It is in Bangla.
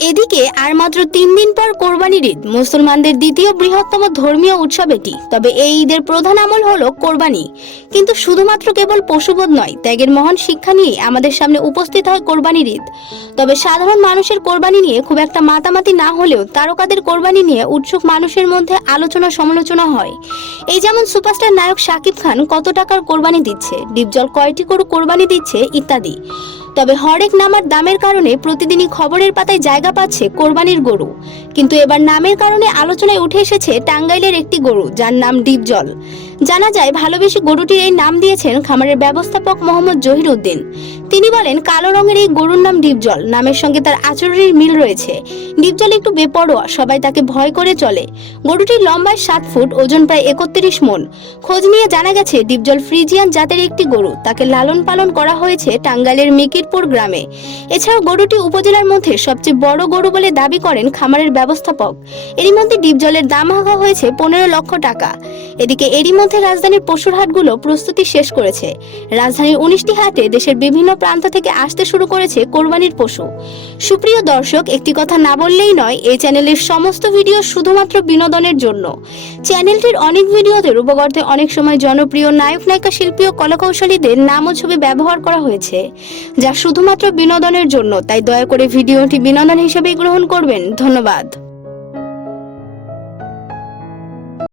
এদিকে আর মাত্র তিন দিন পর কোরবানির ঈদ, মুসলমানদের দ্বিতীয় বৃহত্তম ধর্মীয় উৎসব এটি। তবে এই ঈদের প্রধান আমল হল কোরবানি। কিন্তু শুধুমাত্র কেবল পশুবোধ নয়, ত্যাগের মহান শিক্ষা নিয়ে আমাদের সামনে উপস্থিত হয় কোরবানির ঈদ। তবে সাধারণ মানুষের কোরবানি নিয়ে খুব একটা মাতামাতি না হলেও তারকাদের কোরবানি নিয়ে উৎসুক মানুষের মধ্যে আলোচনা সমালোচনা হয়। এই যেমন সুপারস্টার নায়ক শাকিব খান কত টাকার কোরবানি দিচ্ছে, ডিপজল কয়টি গরু কোরবানি দিচ্ছে, ইত্যাদি। তবে হরেক নামার দামের কারণে প্রতিদিনই খবরের পাতায় জায়গা পাচ্ছে কোরবানির গরু। কিন্তু এবার নামের কারণে আলোচনায় উঠে এসেছে টাঙ্গাইলের একটি গরু, যার নাম ডিপজল। জানা যায়, ভালোবেসে গরুটির এই নাম দিয়েছেন খামারের ব্যবস্থাপক মোহাম্মদ জহির উদ্দিন তিনি বলেন, কালো রঙের এই গরুর নাম ডিপজল। নামের সঙ্গে তার আচরণের মিল রয়েছে। ডিপজল একটু বেপরোয়া, সবাই তাকে ভয় করে চলে। গরুটির লম্বায় সাত ফুট, ওজন প্রায় একত্রিশ মন। খোঁজ নিয়ে জানা গেছে, ডিপজল ফ্রিজিয়ান জাতের একটি গরু। তাকে লালন পালন করা হয়েছে টাঙ্গাইলের মিকিরপুর গ্রামে। এছাড়াও গরুটি উপজেলার মধ্যে সবচেয়ে বড় গরু বলে দাবি করেন খামারের ব্যবস্থাপক। এরই মধ্যে ডিপজলের দাম হাঁকা হয়েছে পনেরো লক্ষ টাকা। এদিকে এরই মধ্যে রাজধানীর পশুর হাটগুলো প্রস্তুতি শেষ করেছে। রাজধানীর উনিশটি হাটে দেশের বিভিন্ন প্রান্ত থেকে আসতে শুরু করেছে কোরবানির পশু। সুপ্রিয় দর্শক, একটি কথা না বললেই নয়, এই চ্যানেলের সমস্ত ভিডিও শুধুমাত্র বিনোদনের জন্য। চ্যানেলটির অনেক ভিডিওতে রূপগর্থে অনেক সময় জনপ্রিয় নায়ক, নায়িকা, শিল্পী ও কলাকৌশলীদের নাম ও ছবি ব্যবহার করা হয়েছে, যা শুধুমাত্র বিনোদনের জন্য তাই দয়া করে ভিডিওটি বিনোদন হিসেবে গ্রহণ করবেন। ধন্যবাদ।